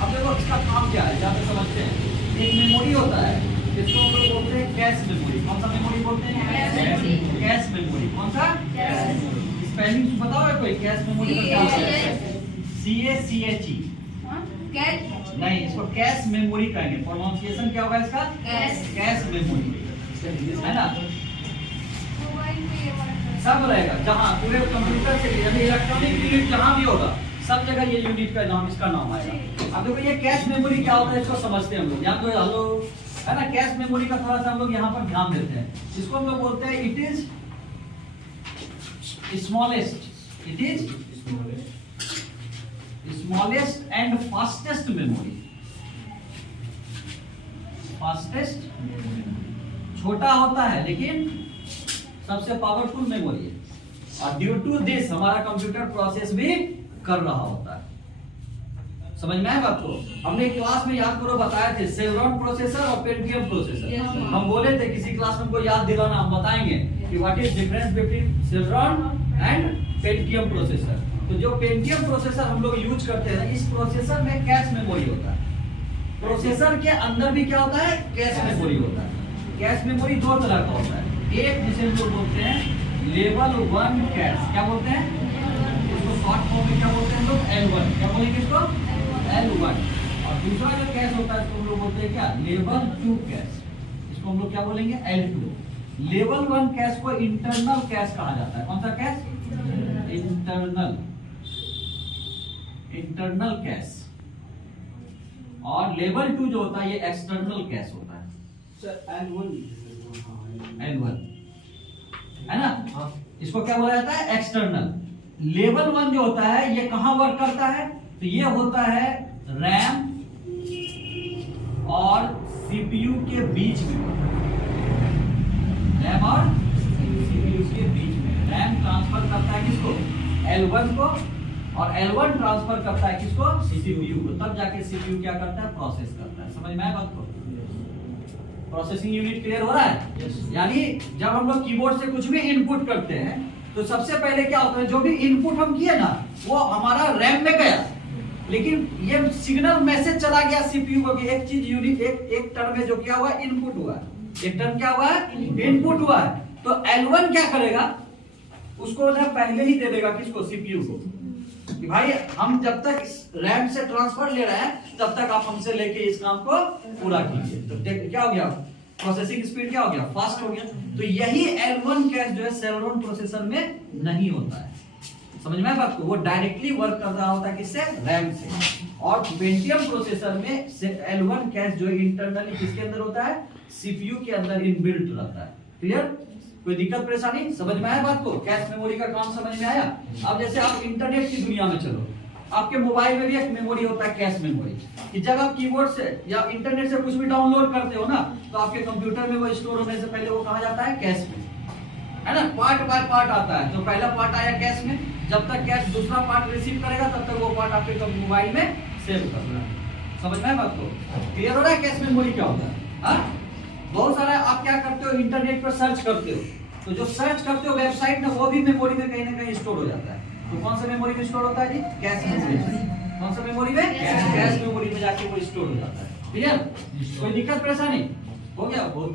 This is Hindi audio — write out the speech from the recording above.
अब देखो इसका काम क्या है, जहाँ पे समझते हैं। एक मेमोरी होता है, इसको हम लोग बोलते हैं कैश मेमोरी। कौन सा मेमोरी बोलते हैं? Cache memory. कौन सा? स्पेलिंग बताओ है कोई? कैश मेमोरी का क्या होता है? CACHE नहीं, इसको कैश मेमोरी कहेंगे। प्रोनाउंसिएशन क्या होगा इसका? कैश मेमोरी, है ना? सब रहेगा जहाँ पूरे कंप्यूटर से, यानी इलेक्ट्रॉनिक यूनिट जहाँ भी होगा सब जगह ये यूनिट का नाम, इसका नाम आएगा। अब देखो ये कैश मेमोरी क्या होता है, इसको समझते हैं हम लोग। यहाँ तो हम लोग, है ना, कैश मेमोरी का थोड़ा सा हम लोग यहाँ पर ध्यान देते हैं। इसको हम लोग बोलते हैं it is smallest, it is smallest and fastest memory. Fastest, छोटा होता है लेकिन सबसे पावरफुल मेमोरी है, और ड्यू टू दिस हमारा कंप्यूटर प्रोसेस भी कर रहा होता है। समझ में आया बात को? हमने क्लास में याद करो बताए थे सेलेरॉन प्रोसेसर और पेंटियम प्रोसेसर। हम बोले थे किसी क्लास में कोई याद दिलाना, हम बताएंगे कि what is difference between Celeron and Pentium processor. तो जो पेंटियम प्रोसेसर हम लोग यूज करते हैं, इस प्रोसेसर में कैश मेमोरी होता है। प्रोसेसर के अंदर भी क्या होता है? कैश मेमोरी होता है। कैश मेमोरी दो तरह का होता है। एक जिसे हम लोग बोलते हैं लेवल 1 कैश। क्या बोलते हैं इसको? शॉर्ट फॉर्म में क्या बोलते हैं हम लोग? L1। क्या बोलेंगे इसको? L1। और दूसरा जो कैश होता है इसको हम लोग बोलते हैं क्या? Level 2 cash. इसको हम लोग क्या बोलेंगे? L2। लेवल 1 कैश को इंटरनल कैश कहा जाता है। कौन सा कैश? Internal cash. और लेवल 2 जो होता है ये एक्सटर्नल कैश होता है। L1 है ना? इसको क्या बोला जाता है? एक्सटर्नल। लेवल 1 जो होता है ये कहां वर्क करता है? तो ये होता है रैम और सीपीयू के बीच में। रैम और सीपीयू के बीच में रैम ट्रांसफर करता है किसको? L1 को, और L1 ट्रांसफर करता है किसको? सीपीयू को। तब जाके सीपीयू क्या करता है? प्रोसेस करता है। समझ में आया बात को? प्रोसेसिंग यूनिट क्लियर हो रहा है? यानी जब हम लोग कीबोर्ड से कुछ भी इनपुट करते हैं तो सबसे पहले क्या होता है, जो भी इनपुट हम किए ना वो हमारा रैम में गया, लेकिन ये सिग्नल मैसेज चला गया सीपीयू को कि एक चीज यूनिट एक टर्म में जो क्या हुआ? इनपुट हुआ है। एक टर्म क्या हुआ है? इनपुट हुआ है। तो L1 क्या करेगा? उसको ना पहले ही दे देगा किसको? सीपीयू को, कि भाई हम जब तक रैम से ट्रांसफर ले रहे हैं तब तक आप हमसे लेके इस काम को पूरा कीजिए। तो क्या हो गया? प्रोसेसिंग स्पीड क्या हो गया? फास्ट हो गया। तो यही L1 कैश जो है सेलेरॉन प्रोसेसर में नहीं होता है। समझ में बात को? वो डायरेक्टली वर्क कर रहा होता है किससे? रैम से। और पेंटियम प्रोसेसर में L1 कैश जो इंटरनली किसके अंदर होता है? सीपीयू के अंदर इनबिल्ट रहता है। क्लियर? कोई दिक्कत परेशानी? समझ में आया बात को? कैश मेमोरी का काम समझ में आया? अब जैसे आप इंटरनेट की दुनिया में चलो, आपके मोबाइल में भी एक मेमोरी होता है कैश मेमोरी, कि जब आप कीबोर्ड से या इंटरनेट से कुछ भी डाउनलोड करते हो ना तो आपके कंप्यूटर में वो स्टोर होने से पहले वो कहा जाता है कैश में, है ना? पार्ट बाय पार्ट आता है। तो पहला पार्ट आया कैश में, जब तक कैश दूसरा पार्ट रिसीव करेगा तब तक वो पार्ट आपके मोबाइल में सेव कर रहा है। समझ में बात को? क्लियर हो रहा है कैश मेमोरी क्या होता है? बहुत सारा आप क्या करते हो, इंटरनेट पर सर्च करते हो, तो जो सर्च करते हो वेबसाइट में वो भी मेमोरी में कहीं ना कहीं स्टोर हो जाता है। तो कौन सा मेमोरी में स्टोर होता है जी? Cache memory. कौन सा मेमोरी में? कैश मेमोरी में जाके वो स्टोर हो जाता है। क्लियर? कोई दिक्कत परेशानी? हो गया? बहुत